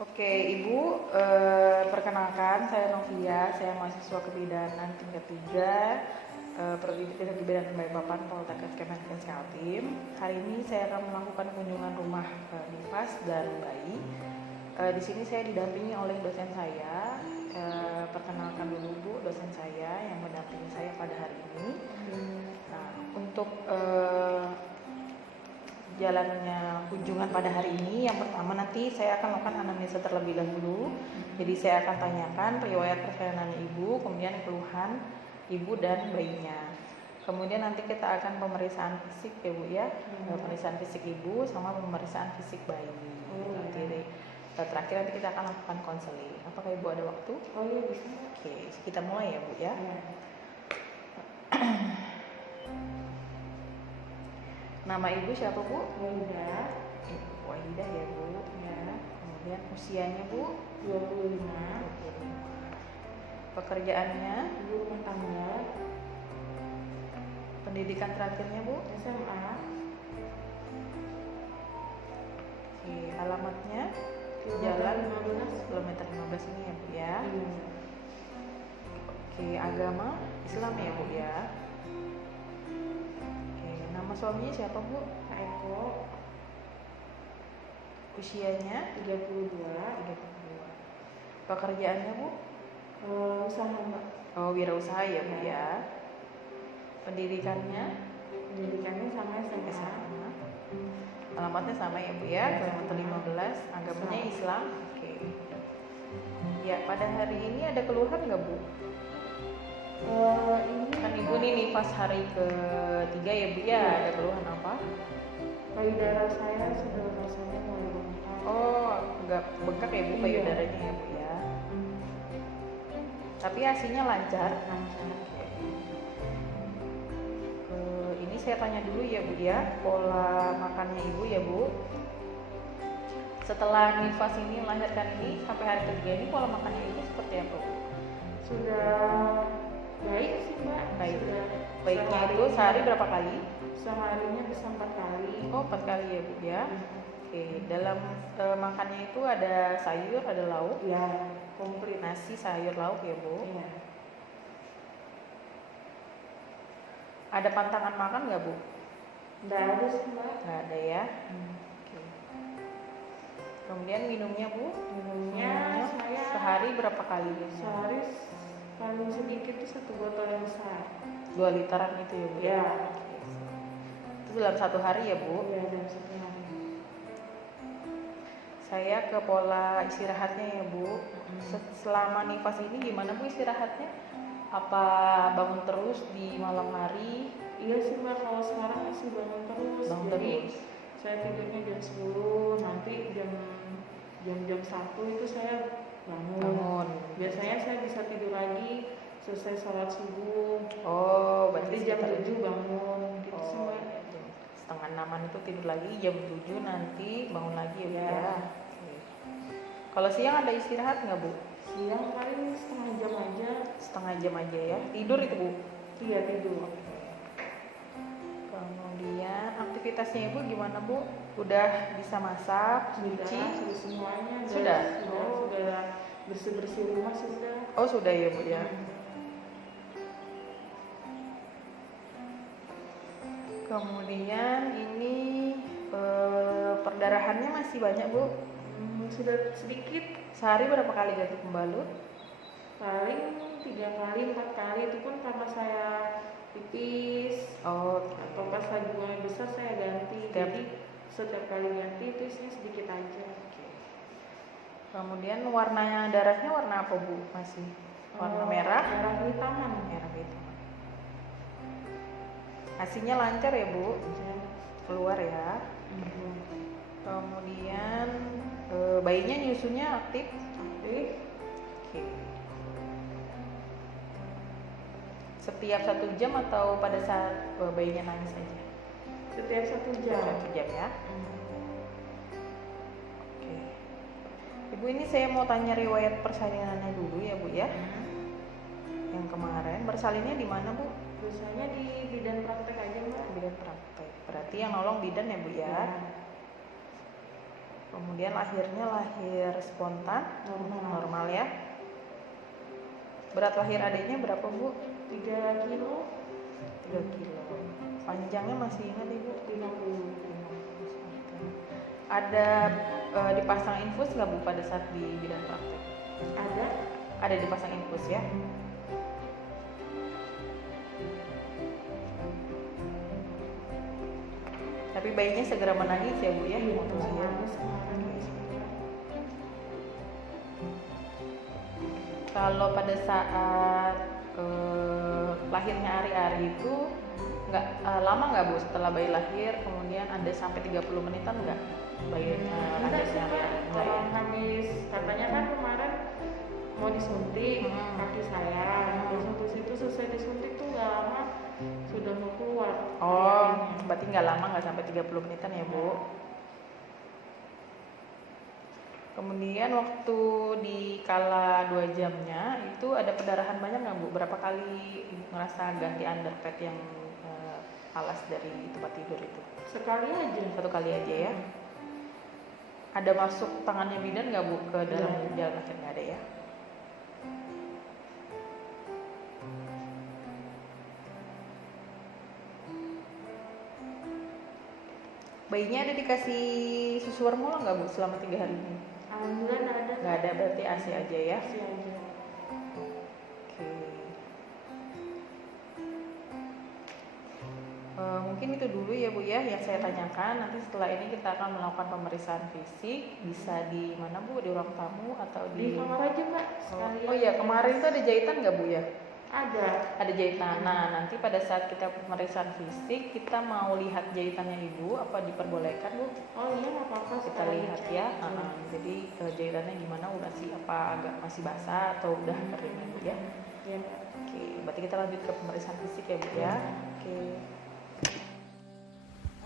Oke, Ibu, perkenalkan saya Novia, saya mahasiswa kebidanan tingkat 3, Prodi Kebidanan dan Balikpapan Poltekkes Kemenkes Kaltim. Hari ini saya akan melakukan kunjungan rumah nifas dan bayi. Di sini saya didampingi oleh dosen saya. Perkenalkan dulu Bu, dosen saya yang mendampingi saya pada hari ini. Nah, untuk jalannya kunjungan pada hari ini, yang pertama nanti saya akan lakukan anamnesa terlebih dahulu. Jadi saya akan tanyakan riwayat persalinan ibu, kemudian keluhan ibu dan bayinya. Kemudian nanti kita akan pemeriksaan fisik ya Bu ya, pemeriksaan fisik ibu sama pemeriksaan fisik bayi. Nanti terakhir nanti kita akan lakukan konseling. Apakah ibu ada waktu? Oh iya bisa. Oke, kita mulai ya Bu ya. Nama ibu siapa Bu? Wahidah. Ibu Wahidah ya Bu. Ya. Kemudian usianya Bu? 25. Pekerjaannya? Ibu rumah tangga. Pendidikan terakhirnya Bu? SMA. Oke, alamatnya? Kilometer Jalan 15. kilometer 15 ini ya Bu ya. Iya. Oke, agama Islam ya Bu ya. Oke, nama suaminya siapa Bu? Kak Eko. Usianya? 32. 32. Pekerjaannya Bu? Usaha Mbak. Oh, wirausaha ya Bu ya. Pendidikannya? Pendidikannya sama SMA. SMA. Alamatnya sama ya Bu ya, kilometer 15. Agamanya Islam. Oke. Ya, pada hari ini ada keluhan nggak Bu? Ini Kan Ibu nih nifas hari ketiga ya Bu ya, ada keluhan apa? payudara saya sudah rasanya mulai bengkak. Oh, nggak bengkak ya Bu Iya. payudaranya ya Bu ya. Tapi asinya lancar. Ini saya tanya dulu ya Bu ya, pola makannya Ibu ya Bu. Setelah nifas ini melahirkan ini sampai hari ketiga ini pola makannya Ibu seperti apa Bu? Sudah baik sih Mbak. Baik. Sudah Baiknya itu sehari berapa kali? Seharinya bisa 4 kali. Oh, 4 kali ya Bu ya. Oke, dalam makannya itu ada sayur, ada lauk. Ya, komplit. Nasi, sayur, lauk ya Bu. Iya. Ada pantangan makan nggak Bu? Nggak ada sih Mbak. Nggak ada ya. Oke. Kemudian minumnya Bu? Minumnya saya sehari berapa kali? sehari paling sedikit itu 1 botol yang besar. 2 literan itu ya Bu? Ya. Itu dalam 1 hari ya Bu? Iya, dalam 1 hari. Saya ke pola istirahatnya ya Bu. Selama nifas ini gimana Bu istirahatnya? Apa bangun terus di malam hari? Iya sih Mbak, kalau sekarang masih bangun terus. Bangun Jadi terus. saya tidurnya jam 10, nanti jam 1 itu saya bangun. Biasanya saya bisa tidur lagi selesai sholat subuh. Oh, Berarti berarti jam sekitar 7 bangun gitu sih Oh, Mbak. jam setengah 6-an itu tidur lagi, jam 7 nanti bangun lagi ya Bu Ya. ya. Oke. Kalau siang ada istirahat nggak Bu? Siang paling setengah jam aja. Setengah jam aja ya. Tidur itu Bu? Iya, tidur. Kemudian aktivitasnya Ibu gimana Bu? Udah bisa masak, cuci? Sudah semuanya. Sudah? Sudah bersih-bersih rumah sudah. Oh sudah ya Bu ya. Kemudian ini perdarahannya masih banyak Bu? Sudah sedikit. Sehari berapa kali ganti pembalut? Paling 3 kali 4 kali, itu pun karena saya pipis Oh, atau pas lagi buang besar saya ganti. Jadi setiap kali ganti itu isinya sedikit aja. kemudian warna darahnya warna apa Bu? Masih warna merah? Merah kehitaman. Merah hitam. Asinya lancar ya Bu? Keluar ya. Kemudian bayinya nyusunya aktif? Aktif. Oke. Setiap 1 jam atau pada saat bayinya nangis aja? Setiap 1 jam. 1 jam ya. Oke. Ibu ini saya mau tanya riwayat persalinannya dulu ya Bu ya. Yang kemarin bersalinnya di mana Bu? Biasanya di bidan praktek aja Mbak. Bidan praktek. Berarti yang nolong bidan ya Bu ya. Kemudian lahir spontan, normal ya. Berat lahir adiknya berapa Bu? 3 kilo. 3 kilo. Panjangnya masih ingat Ibu? 50. Ada dipasang infus nggak Bu pada saat di bidan praktek? Ada. Ada dipasang infus ya. Tapi bayinya segera menangis ya Bu ya? Iya, Waktu lahir. nangis kemarin. Kalau pada saat lahirnya Ari itu nggak lama nggak Bu setelah bayi lahir, kemudian ada sampai 30 menitan nggak bayi Enggak sih lahirnya Kak, Enggak ya? habis katanya kan kemarin mau disuntik kaki saya. Terus itu selesai disuntik tuh nggak lama sudah mau keluar. Oh, akhirnya. berarti nggak lama, nggak sampai 30 menitan ya Bu? Kemudian waktu di kala 2 jamnya itu ada pendarahan banyak nggak Bu? Berapa kali Ibu ngerasa ganti underpad yang alas dari tempat tidur itu? Sekali aja. 1 kali aja ya? Ada masuk tangannya bidan nggak Bu ke dalam jalan lahir? Nggak ada ya? Bayinya ada dikasih susu formula nggak Bu selama 3 hari ini? Alhamdulillah nggak ada. Nggak ada, berarti ASI aja ya? Masih aja. Oke. Mungkin itu dulu ya Bu ya yang saya tanyakan. Nanti setelah ini kita akan melakukan pemeriksaan fisik. Bisa di mana Bu? Di ruang tamu atau Di kamar aja Kak. sekalian. Oh iya, kemarin itu ada jahitan nggak Bu ya? Ada. Jahitan. Nah, nanti pada saat kita pemeriksaan fisik, kita mau lihat jahitannya Ibu, apa diperbolehkan Bu? Oh iya nggak apa-apa. Kita sekalian lihat cek. ya. Jadi jahitannya gimana? Udah sih apa agak masih basah atau udah kering ya Bu ya? Iya. Oke, berarti kita lanjut ke pemeriksaan fisik ya Bu ya. Oke.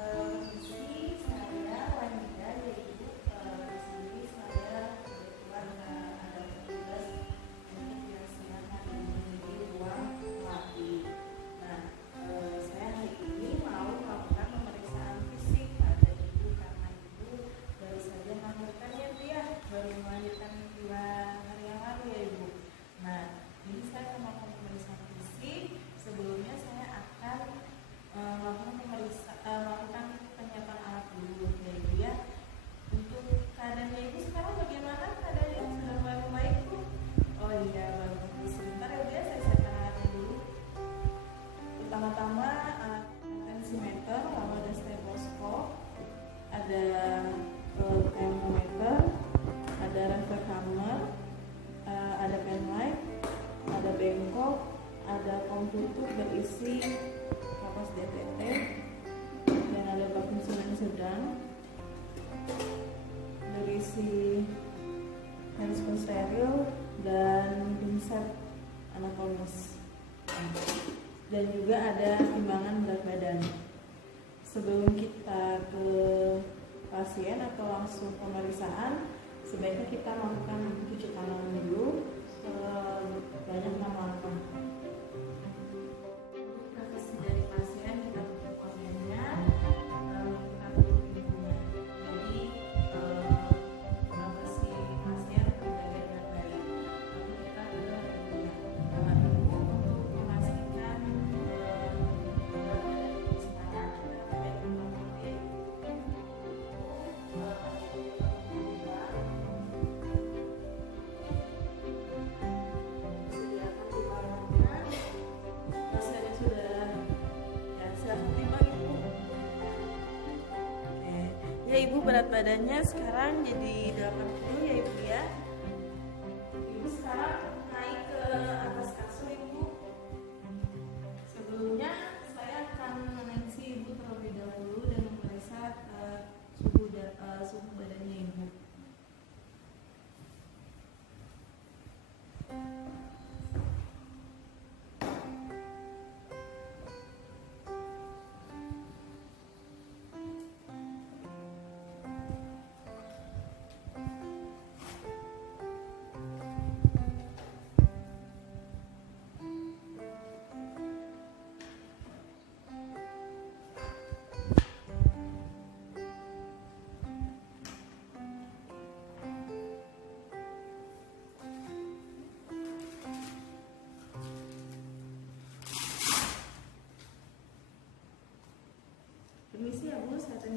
Isi saya wanita, yaitu di sini saya kebetulan ada petugas untuk penyaksian hari ini di ruang pelatih. Nah, saya hari ini mau melakukan pemeriksaan fisik pada ibu karena ibu baru saja melahirkan ya Bu ya, baru melahirkan 2 hari yang lalu ya Ibu. Nah, ini saya akan melakukan pemeriksaan fisik. Sebelumnya saya akan melakukan penyiapan alat dulu ya Ibu ya. Untuk keadaannya Ibu sekarang bagaimana? Keadaannya sudah mulai membaik Bu? Oh iya, baru sebentar ya Bu ya, saya siapkan alatnya dulu. Pertama-tama alat tensimeter, lalu ada stetoskop, ada termometer, ada reverhammer, ada penlight, ada bengkok, ada komputer berisi kapas DTT, dan ada vakum semen sedang berisi handphone steril dan pinset anatomis, dan juga ada timbangan berat badan. Sebelum kita ke pasien atau langsung pemeriksaan, sebaiknya kita melakukan cuci tangan dulu banyak 6 langkah. Privasi dari pasien kita tutup organnya, lalu kita tutup pintunya. Jadi privasi pasien terjaga dengan baik. Lalu kita ke ibunya. Nah, ibu untuk memastikan berat badan ibu sekarang, kita baik mengikuti sediakan timbangannya. Pasiennya sudah ya, silahkan timbang Ibu. Oke. Ya Ibu, berat badannya sekarang jadi 80 ya Ibu ya. Ibu sekarang naik ke atas kasur Ibu. Sebelumnya saya akan menensi Ibu terlebih dahulu dan memeriksa suhu badannya Ibu.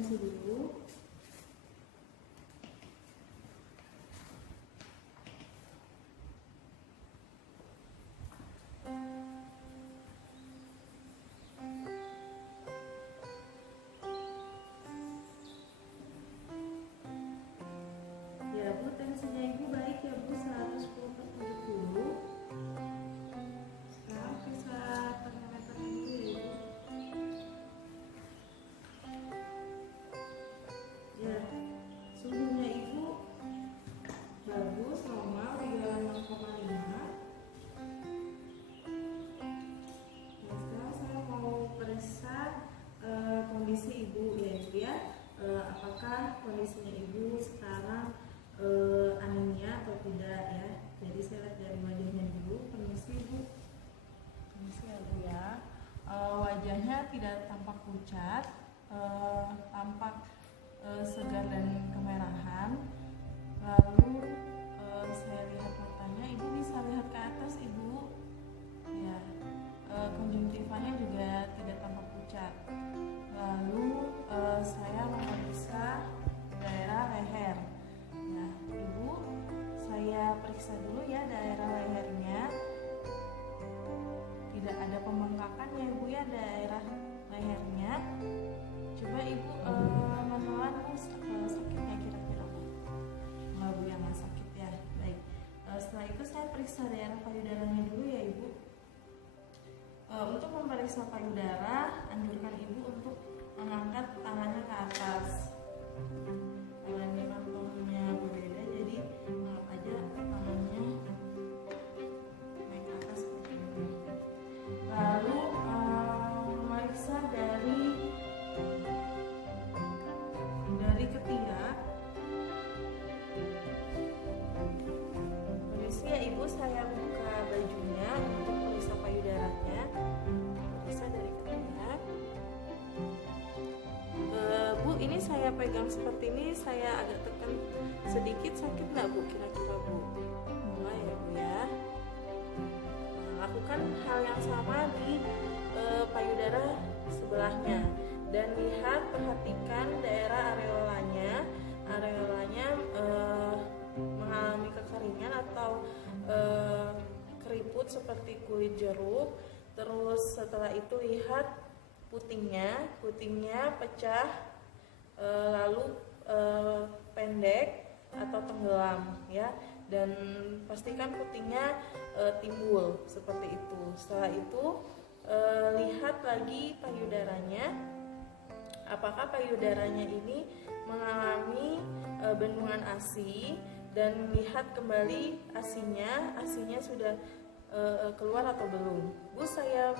permisi dulu. Ya Bu, tensinya Ibu baik ya Bu, 110/70. Sekarang bisa termometernya dulu ya Ibu. Ya, suhunya Ibu bagus, normal, 36,5. Nah, sekarang saya mau periksa kondisi Ibu ya Ibu ya. Apakah kondisinya Ibu sekarang anemia atau tidak ya. Jadi saya lihat dari wajahnya dulu. Permisi Bu. Permisi ya Bu ya. Wajahnya tidak tampak pucat, tampak segar dan kemerahan. Lalu saya lihat matanya, Ibu bisa lihat ke atas Ibu. Ya, konjungtivanya juga tidak tampak pucat. Lalu saya memeriksa daerah leher. Ya, Ibu, saya periksa dulu ya daerah lehernya. Tidak ada pembengkakan ya Ibu ya daerah lehernya. Coba Ibu menelan sakitnya kira-kira Bu. Enggak Bu, yang nggak sakit ya. Baik. Setelah itu saya periksa daerah payudaranya dulu ya Ibu. Untuk memeriksa payudara, anjurkan Ibu untuk mengangkat tangannya ke atas. Tangannya kantongnya berbeda, jadi anggap aja tangannya naik ke atas seperti ini. Lalu memeriksa dari ketiak. Permisi ya Ibu, saya buka bajunya untuk periksa payudaranya. Periksa dari ketiak. Bu, ini saya pegang seperti ini, saya agak tekan sedikit, sakit nggak Bu kira-kira Bu? Enggak ya Bu ya. Lakukan hal yang sama di payudara sebelahnya dan lihat, perhatikan daerah areolanya mengalami kekeringan atau keriput seperti kulit jeruk. Terus setelah itu lihat putingnya pecah, lalu pendek atau tenggelam ya, dan pastikan putingnya timbul seperti itu. Setelah itu lihat lagi payudaranya, apakah payudaranya ini mengalami bendungan ASI, dan lihat kembali asinya sudah keluar atau belum. Bu, saya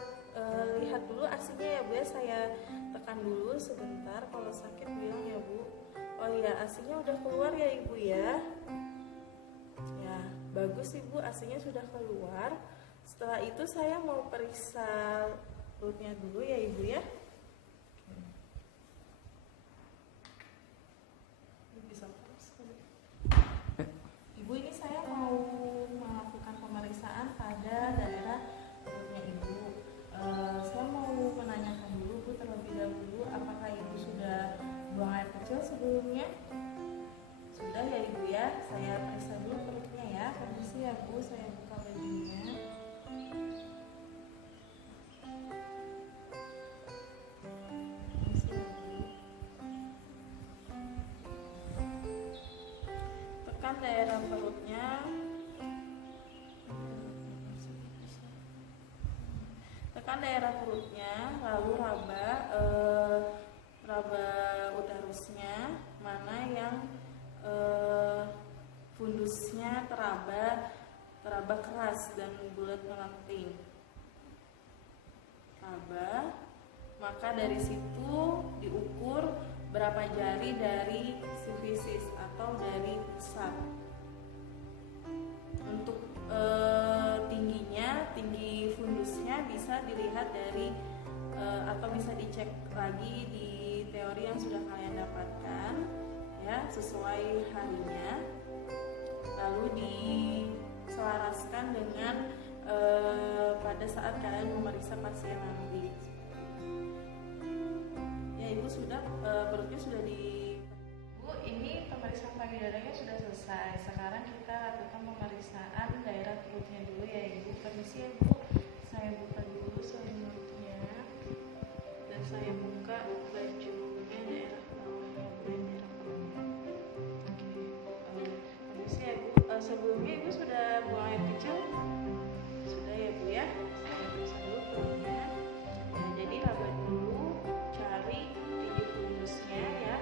lihat dulu asinya ya Bu ya, saya tekan dulu sebentar, kalau sakit bilang ya Bu. Oh iya, asinya udah keluar ya Ibu ya. Ya, bagus Ibu, asinya sudah keluar. Setelah itu saya mau periksa perutnya dulu ya Ibu ya. Ibu, ini saya mau melakukan pemeriksaan pada daerah perutnya Ibu. Saya mau menanyakan dulu Bu, terlebih dahulu, apakah Ibu sudah buang air kecil sebelumnya? Sudah ya Ibu ya. Saya periksa dulu perutnya ya. Permisi ya Bu, saya buka bajunya. Permisi ya Bu. Tekan daerah perutnya. Tekan daerah perutnya, lalu raba uterusnya, mana yang fundusnya teraba keras dan bulat melenting. Raba, maka dari situ diukur berapa jari dari sifisis atau dari pusat. Untuk tinggi fundusnya bisa dilihat dari atau bisa dicek lagi di teori yang sudah kalian dapatkan ya, sesuai harinya, lalu diselaraskan dengan pada saat kalian memeriksa pasien nanti. Ya Ibu sudah perutnya sudah di. Bu, ini pemeriksaan payudaranya sudah selesai. Sekarang kita lakukan pemeriksaan daerah perutnya dulu ya Ibu. Permisi ya Bu, saya buka dulu selimutnya dan saya buka bajunya daerah bawahnya, daerah perutnya. Oke, permisi ya Bu. Sebelumnya Ibu sudah buang air kecil? Sudah ya Bu ya. Saya periksa dulu perutnya. Ya, jadi raba dulu, cari tinggi fundusnya ya.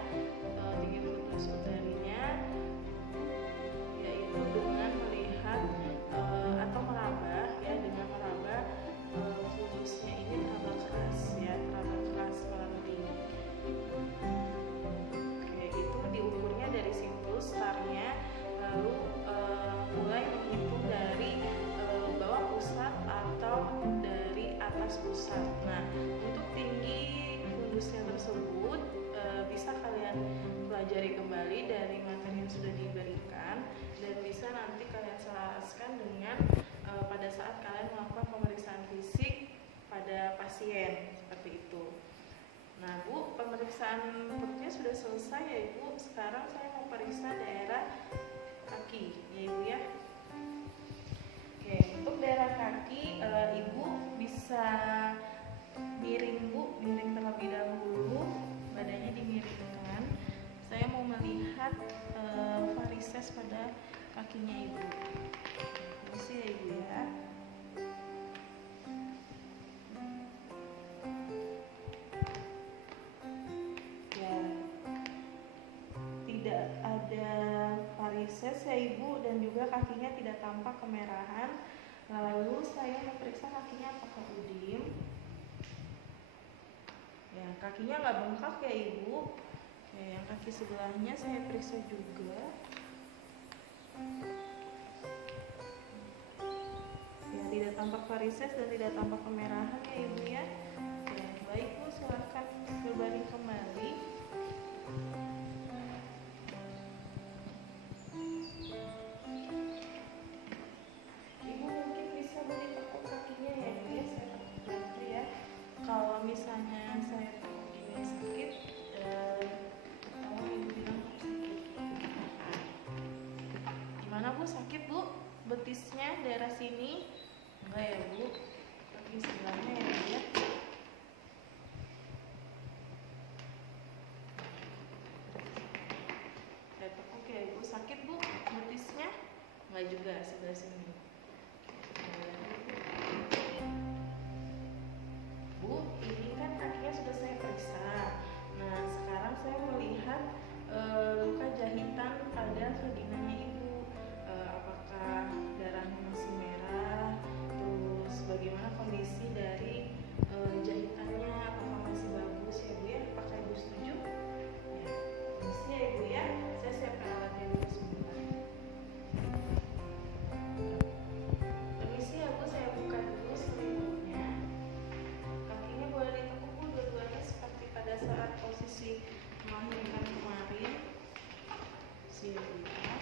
Tinggi fundus uterinya, yaitu dengan melihat atau meraba ya, dengan meraba fundusnya ini teraba keras ya, teraba keras melenting. Oke, itu diukurnya dari simpul startnya, lalu mulai menghitung dari bawah pusat atau dari atas pusat. Nah, untuk tinggi fundusnya tersebut bisa kalian pelajari kembali dari materi yang sudah diberikan dan bisa nanti kalian selaraskan dengan pada saat kalian melakukan pemeriksaan fisik pada pasien seperti itu. Nah Bu, pemeriksaan perutnya sudah selesai ya Ibu. Sekarang saya mau periksa daerah kaki ya Ibu ya. Oke, untuk daerah kaki Ibu bisa miring Bu, miring terlebih dahulu, badannya dimiringkan. Saya mau melihat varises pada kakinya Ibu. Permisi ya Ibu ya. Ya, tidak ada varises ya Ibu, dan juga kakinya tidak tampak kemerahan. Lalu saya memeriksa kakinya apakah udim. Ya, kakinya nggak bengkak ya Ibu. Ya, yang kaki sebelahnya saya periksa juga. Ya, tidak tampak varises dan tidak tampak kemerahan ya Ibu ya. Ya, baik Bu, silakan berbaring kembali. Ibu mungkin bisa beri tekuk kakinya ya Ibu ya, saya tekuk bantu ya. Kalau misalnya saya tekuk ini sakit, tolong Ibu bilang sakit. Gimana Bu, sakit Bu? Betisnya daerah sini? Enggak ya Bu? Kaki sebelahnya ya Bu ya. Saya tekuk ya Ibu, sakit Bu betisnya? Enggak juga, sebelah sini. Bu, ini kan kakinya sudah saya periksa. Nah, sekarang saya melihat luka jahitan pada vaginanya Ibu. Apakah darahnya masih merah? Terus bagaimana kondisi dari jahitannya? Apakah masih bagus ya Bu ya? Apakah Ibu setuju? Ya, permisi ya Ibu ya. Saya siapkan alatnya dulu sebentar. Permisi ya Bu, saya buka dulu selimutnya. Kakinya boleh ditekuk Bu dua-duanya seperti pada saat posisi melahirkan kemarin. Siap ya.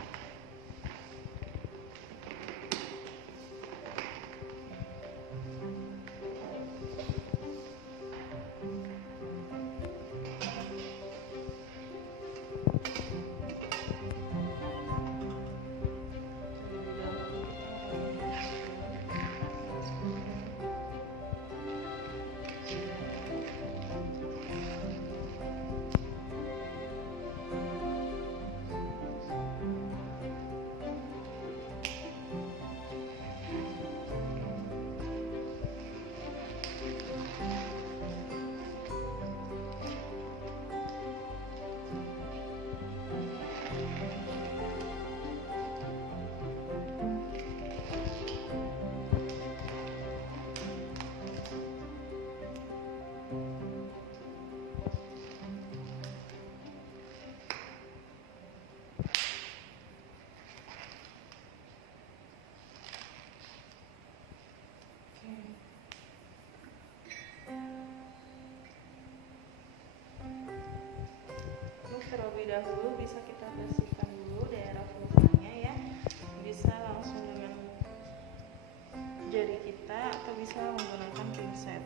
Terlebih dahulu bisa kita bersihkan dulu daerah vulvanya ya. Bisa langsung dengan jari kita atau bisa menggunakan pinset.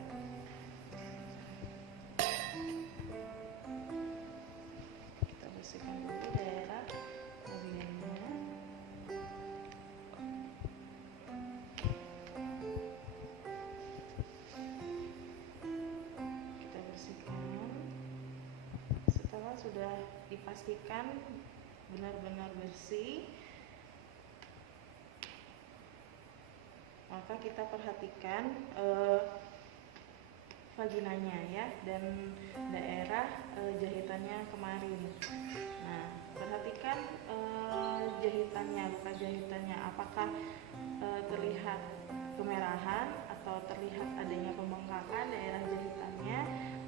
sudah dipastikan benar-benar bersih, maka kita perhatikan vaginanya ya, dan daerah jahitannya kemarin. Nah, perhatikan jahitannya, luka jahitannya, apakah terlihat kemerahan atau terlihat adanya pembengkakan daerah jahitannya.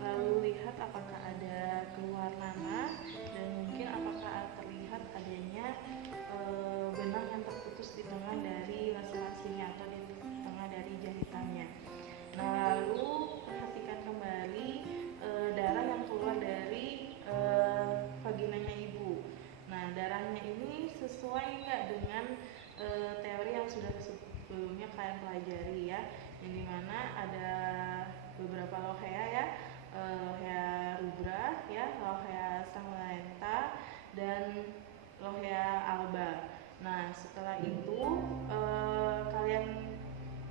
Lalu lihat apakah ada keluar nanah, dan mungkin apakah terlihat adanya benang yang terputus di tengah dari lasi-lasinya atau di tengah dari jahitannya. Nah, lalu perhatikan kembali darah yang keluar dari vaginanya ibu. Nah, darahnya ini sesuai nggak dengan teori yang sudah sebelumnya kalian pelajari ya, yang dimana ada beberapa lohea ya, lohea rubra ya, lohea sanguineta, dan lohea alba. Nah, setelah itu kalian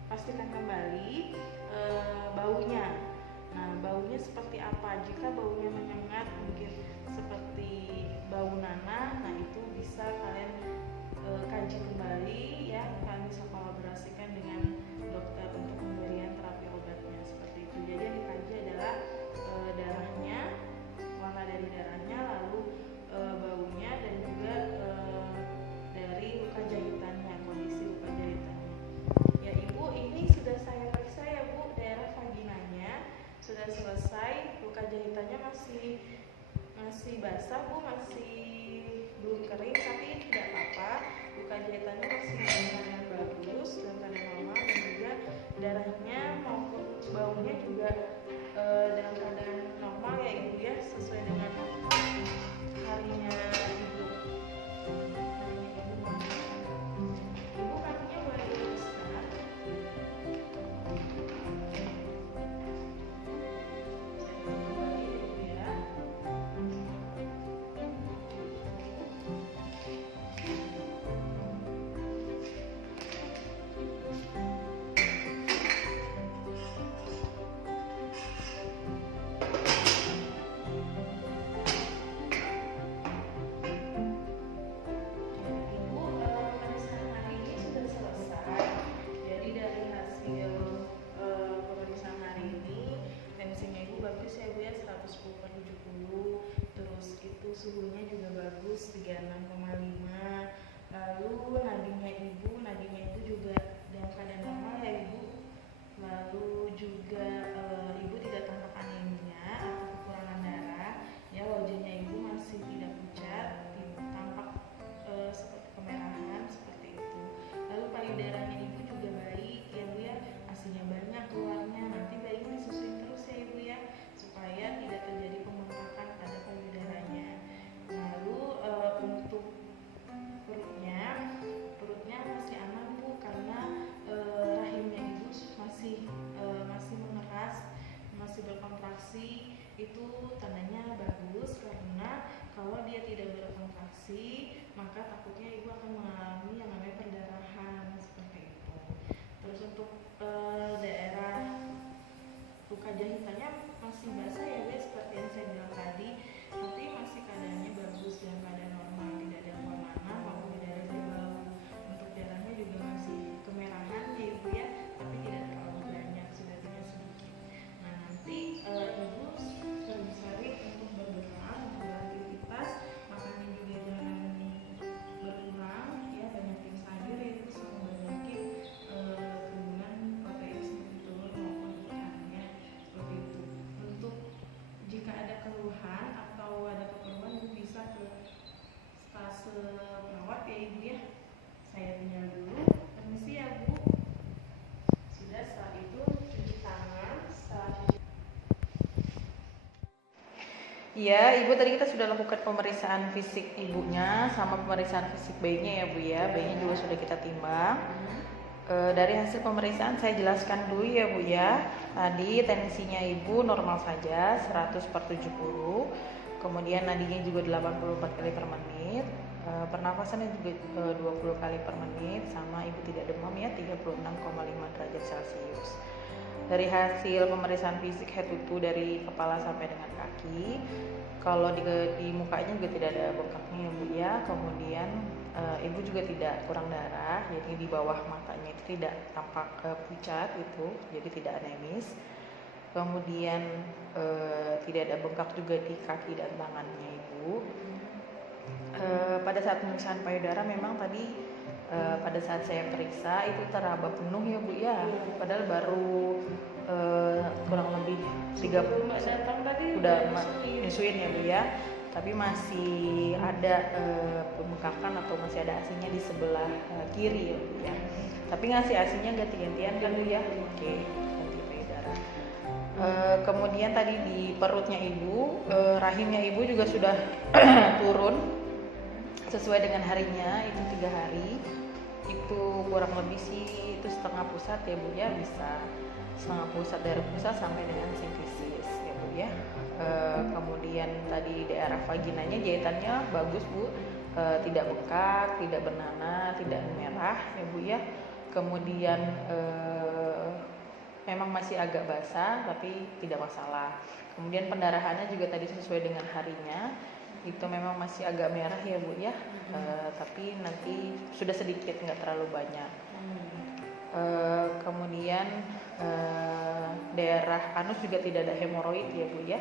pastikan kembali baunya. Nah, baunya seperti apa? Jika baunya menyengat, mungkin seperti bau nanah, nah itu bisa kalian kaji kembali ya. Kalian bisa kolaborasikan dengan dokter untuk pemberian terapi obatnya seperti itu. Jadi yang dikaji adalah darahnya, warna dari darahnya, lalu baunya, dan juga dari luka jahitannya, kondisi luka jahitannya. Ya Ibu, ini sudah saya periksa ya Bu, daerah vaginanya sudah selesai, luka jahitannya masih basah Bu, masih belum kering, tapi tidak apa-apa, luka jahitannya masih dalam keadaan bagus, dalam keadaan normal, dan juga darahnya maupun baunya juga dalam keadaan normal ya Ibu ya, sesuai dengan harinya Ibu. Ibu kakinya boleh diluruskan. Kembali Ibu ya. Ibu, pemeriksaan hari ini sudah selesai. Jadi dari hasil pemeriksaan hari ini, tensinya Ibu bagus ya Bu ya, 110/70. Terus itu suhunya juga bagus, 36,5. Lalu nadinya itu juga dalam keadaan normal ya Ibu. Lalu juga Ibu tidak tampak anemia atau kekurangan darah. Ya, wajahnya Ibu masih tidak pucat, tampak seperti kemerahan seperti itu. Lalu payudaranya Ibu juga baik ya Bu ya, asinya banyak keluarnya. Nanti bayinya disusuin terus ya Ibu ya, supaya tidak terjadi pembengkakan pada payudaranya. Lalu untuk perutnya masih aman Bu, karena rahimnya Ibu masih mengeras, masih berkontraksi. Itu tandanya bagus, karena kalau dia tidak berkontraksi maka takutnya Ibu akan mengalami yang namanya perdarahan seperti itu. Terus untuk daerah luka jahitannya masih basah ya guys, seperti yang saya bilang tadi, tapi masih keadaannya bagus dan keadaan normal, tidak ada keluar nanah maupun tidak ada bau. Untuk darahnya juga masih kemerahan ya Ibu ya, tapi tidak terlalu banyak, sudah sedikit. Nah, nanti Ibu sering-sering untuk bergerak, untuk beraktivitas, makannya juga jangan berkurang ya, banyakin sayur ya Ibu, sama banyakin kandungan protein seperti telur maupun ikannya seperti itu. Untuk jika ada keluhan atau ada keperluan, Ibu bisa ke stase perawat ya Ibu ya. Saya tinggal dulu, permisi ya Bu. Sudah, setelah itu cuci tangan. Iya, Ibu, tadi kita sudah lakukan pemeriksaan fisik ibunya sama pemeriksaan fisik bayinya ya Bu ya. Bayinya juga sudah kita timbang. Dari hasil pemeriksaan saya jelaskan dulu ya Bu ya. Tadi tensinya Ibu normal saja, 100/70. Kemudian nadinya juga 84 kali per menit. Pernafasannya juga 20 kali per menit, sama Ibu tidak demam ya, 36,5 derajat Celcius. Dari hasil pemeriksaan fisik head to toe dari kepala sampai dengan kaki, kaki. Kalau di mukanya juga tidak ada bengkaknya ya Bu ya. Kemudian ibu juga tidak kurang darah, jadi di bawah matanya itu tidak tampak pucat gitu, jadi tidak anemis. Kemudian tidak ada bengkak juga di kaki dan tangannya ibu. Pada saat pemeriksaan payudara memang tadi pada saat saya periksa itu teraba penuh ya Bu ya, padahal baru kurang lebih 30 udah nyusuin ya Bu ya, tapi masih ada pembengkakan atau masih ada asinya di sebelah kiri ya Bu ya. Tapi ngasih asinya ganti-gantian kan Bu ya. Oke, ganti payudara. Kemudian tadi di perutnya ibu, rahimnya ibu juga sudah turun sesuai dengan harinya, itu 3 hari. Itu kurang lebih sih itu setengah pusat ya Bu ya, bisa setengah pusat dari pusat sampai dengan sifisis ya Bu ya. Kemudian tadi daerah vaginanya jahitannya bagus Bu, tidak bengkak, tidak bernanah, tidak merah ya Bu ya. Kemudian memang masih agak basah tapi tidak masalah. Kemudian pendarahannya juga tadi sesuai dengan harinya, itu memang masih agak merah ya Bu ya, tapi nanti sudah sedikit, nggak terlalu banyak. Kemudian daerah anus juga tidak ada hemoroid ya Bu ya.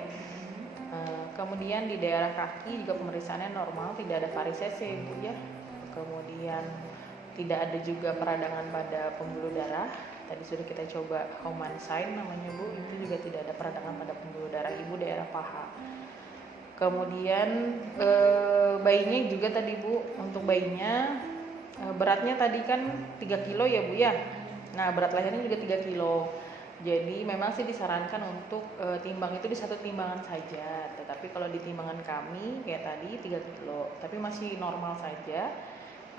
Kemudian di daerah kaki juga pemeriksaannya normal, tidak ada varises ya Bu ya. Kemudian tidak ada juga peradangan pada pembuluh darah. Tadi sudah kita coba Homan sign namanya Bu, itu juga tidak ada peradangan pada pembuluh darah ibu daerah paha. Kemudian bayinya juga tadi Bu, untuk bayinya beratnya tadi kan 3 kilo ya Bu ya. Nah berat lahirnya juga 3 kilo. Jadi memang sih disarankan untuk timbang itu di satu timbangan saja. Tetapi kalau di timbangan kami kayak tadi 3 kilo, tapi masih normal saja.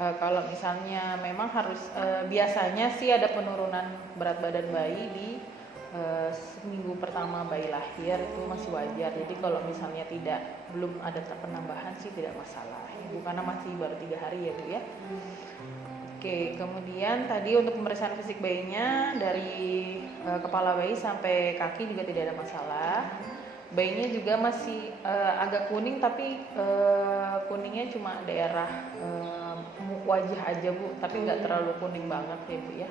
Kalau misalnya memang harus biasanya sih ada penurunan berat badan bayi di seminggu pertama bayi lahir, itu masih wajar. Jadi kalau misalnya belum ada penambahan sih tidak masalah ibu, karena masih baru 3 hari ya Bu ya. Oke, kemudian tadi untuk pemeriksaan fisik bayinya dari kepala bayi sampai kaki juga tidak ada masalah. Bayinya juga masih agak kuning, tapi kuningnya cuma daerah wajah aja Bu, tapi nggak terlalu kuning banget ya Bu ya.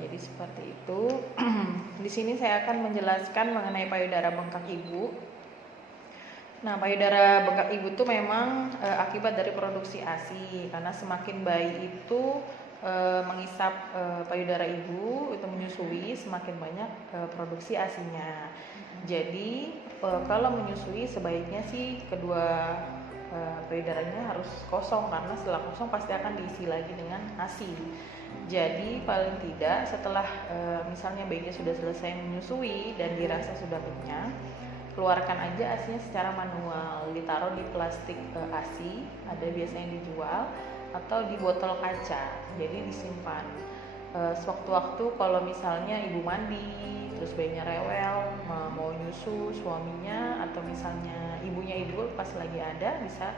Jadi seperti itu. Di sini saya akan menjelaskan mengenai payudara bengkak ibu. Nah, payudara bengkak ibu itu memang akibat dari produksi ASI, karena semakin bayi itu mengisap payudara ibu itu menyusui, semakin banyak produksi ASINya. Jadi kalau menyusui sebaiknya sih kedua payudaranya harus kosong, karena setelah kosong pasti akan diisi lagi dengan ASI. Jadi paling tidak setelah misalnya bayinya sudah selesai menyusui dan dirasa sudah kenyang, keluarkan aja ASINya secara manual, ditaruh di plastik ASI, ada biasanya dijual, atau di botol kaca, jadi disimpan. Sewaktu-waktu kalau misalnya ibu mandi, terus bayinya rewel, mau nyusu suaminya, atau misalnya ibunya ibu pas lagi ada, bisa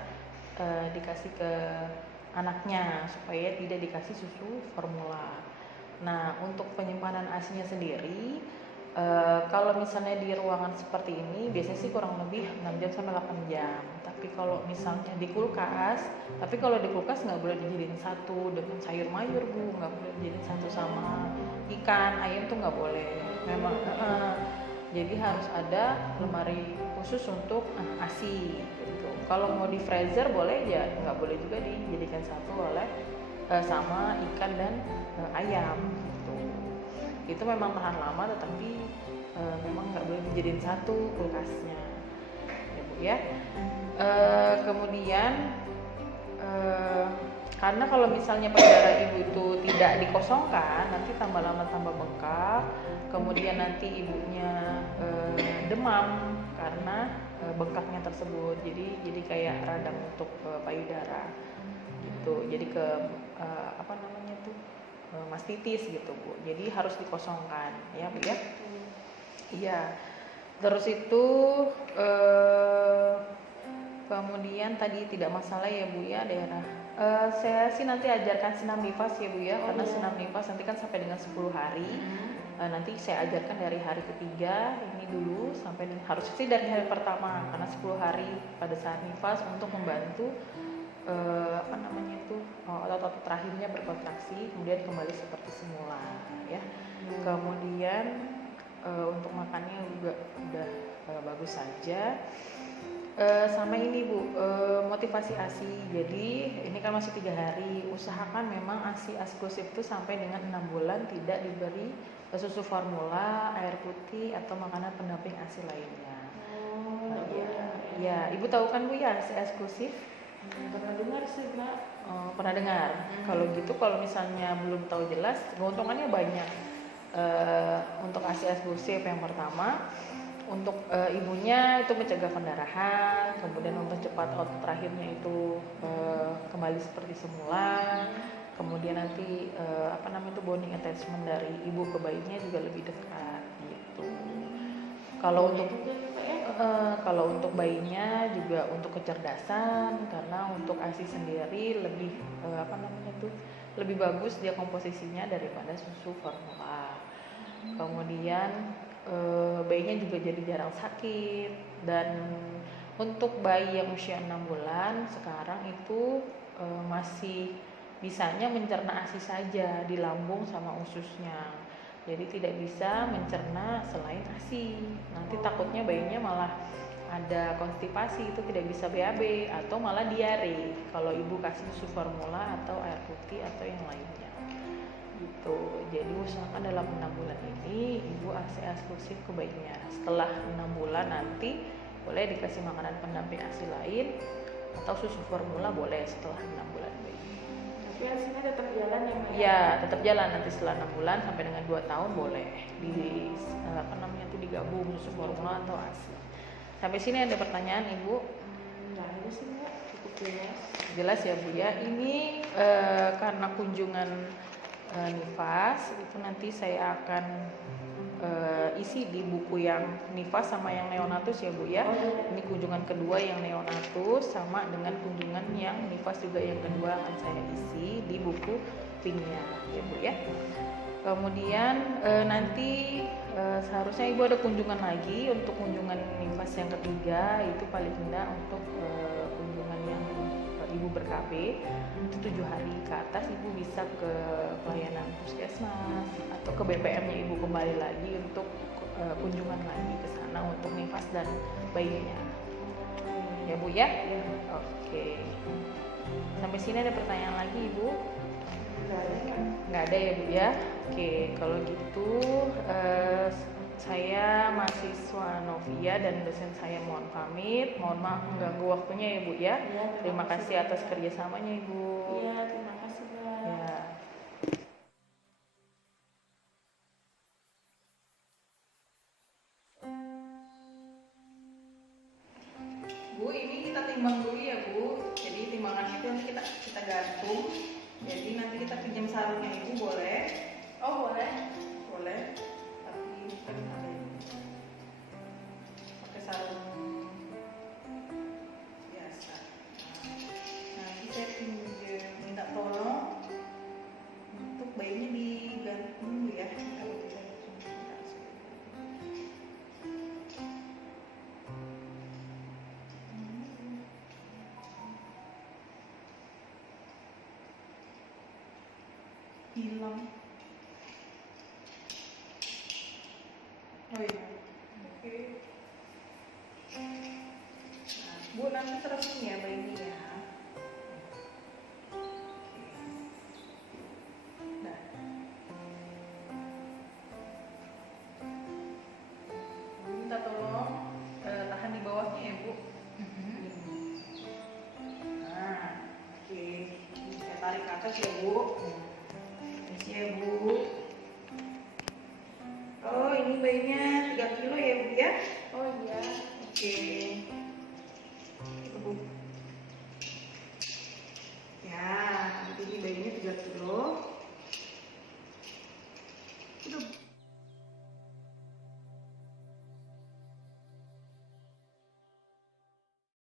dikasih ke anaknya supaya tidak dikasih susu formula. Nah, untuk penyimpanan ASINya sendiri, kalau misalnya di ruangan seperti ini biasanya sih kurang lebih 6 jam sampai 8 jam. Tapi kalau misalnya di kulkas, nggak boleh dijadiin satu dengan sayur mayur Bu, nggak boleh dijadiin satu sama ikan, ayam tuh nggak boleh. Memang jadi harus ada lemari khusus untuk ASI gitu. Kalau mau di freezer boleh ya, nggak boleh juga dijadikan satu oleh sama ikan dan ayam gitu. Itu memang tahan lama, tetapi memang nggak boleh dijadiin satu kulkasnya ya Bu ya. Kemudian karena kalau misalnya payudara ibu itu tidak dikosongkan, nanti tambah lama tambah bengkak, kemudian nanti ibunya demam karena bengkaknya tersebut, jadi kayak radang untuk payudara gitu, jadi ke mastitis gitu Bu, jadi harus dikosongkan ya Bu ya. Iya, terus itu kemudian tadi tidak masalah ya Bu ya daerah. Saya sih nanti ajarkan senam nifas ya Bu ya, karena senam nifas nanti kan sampai dengan 10 hari. nanti saya ajarkan dari hari ketiga ini dulu sampai harusnya sih dari hari pertama, karena 10 hari pada saat nifas untuk membantu otot-otot rahimnya berkontraksi kemudian kembali seperti semula ya. Kemudian untuk makannya juga udah bagus saja. Sama ini Bu, motivasi ASI. Jadi ini kan masih 3 hari. Usahakan memang ASI eksklusif itu sampai dengan 6 bulan tidak diberi susu formula, air putih atau makanan pendamping ASI lainnya. Ya, Ibu tahu kan Bu ya ASI eksklusif? Pernah dengar sih Mbak. Pernah dengar. Kalau gitu, kalau misalnya belum tahu jelas, keuntungannya banyak. Untuk ASI eksklusif yang pertama, untuk ibunya itu mencegah pendarahan, kemudian mempercepat otot rahimnya itu kembali seperti semula, kemudian nanti bonding attachment dari ibu ke bayinya juga lebih dekat gitu. Kalau untuk bayinya juga untuk kecerdasan, karena untuk ASI sendiri lebih lebih bagus dia komposisinya daripada susu formula. Kemudian bayinya juga jadi jarang sakit, dan untuk bayi yang usia 6 bulan sekarang itu masih bisanya mencerna ASI saja di lambung sama ususnya, jadi tidak bisa mencerna selain ASI. Nanti takutnya bayinya malah ada konstipasi, itu tidak bisa BAB atau malah diare kalau ibu kasih susu formula atau air putih atau yang lainnya gitu. Jadi usahakan dalam 6 bulan ini ibu ASI eksklusif ke bayinya. Setelah 6 bulan nanti boleh dikasih makanan pendamping ASI lain atau susu formula boleh setelah 6 bulan bayi. Tapi ASInya tetap jalan ya Mbak? Ya, tetap jalan nanti setelah 6 bulan sampai dengan 2 tahun boleh digabung susu formula atau ASI. Sampai sini ada pertanyaan Ibu? Nggak ada sih Mbak, cukup jelas. Jelas ya Bu ya. Ini karena kunjungan nifas itu nanti saya akan isi di buku yang nifas sama yang neonatus ya Bu ya. Ini kunjungan kedua yang neonatus sama dengan kunjungan yang nifas juga yang kedua akan saya isi di buku pinknya ya Bu ya. Kemudian nanti seharusnya Ibu ada kunjungan lagi untuk kunjungan nifas yang ketiga, itu paling tidak untuk kunjungan yang Ibu ber-KB itu 7 hari ke atas Ibu bisa ke pelayanan puskesmas atau ke BPM-nya Ibu kembali lagi untuk kunjungan lagi ke sana untuk nifas dan bayinya. Ya Bu ya? Oke. Sampai sini ada pertanyaan lagi Ibu? Nggak ada ya Bu ya? Oke, kalau gitu saya mahasiswa Novia dan dosen saya mohon pamit. Mohon maaf mengganggu waktunya ya Bu ya. Terima kasih atas kerjasamanya Ibu. Iya, terima kasih Mbak. Ya. Bu, ini kita timbang dulu ya Bu. Jadi timbangan itu nanti kita gantung. Jadi nanti kita pinjam sarungnya Ibu boleh? Oh boleh. Boleh. Tapi kita ada ini. Pakai sarung biasa. Nanti saya minta tolong untuk bayinya digantung dulu ya. Kalau bisa hilang. Oh iya. Oke. Nah, Bu nanti terusin ya bayinya ya. Nah. Minta tolong tahan di bawahnya ya Bu. Nah, oke. Saya tarik ke atas ya Bu. Ya Bu. Oh ini bayinya 3 kilo ya Bu ya? Oh iya. Oke. Bu. Ya, nanti ini bayinya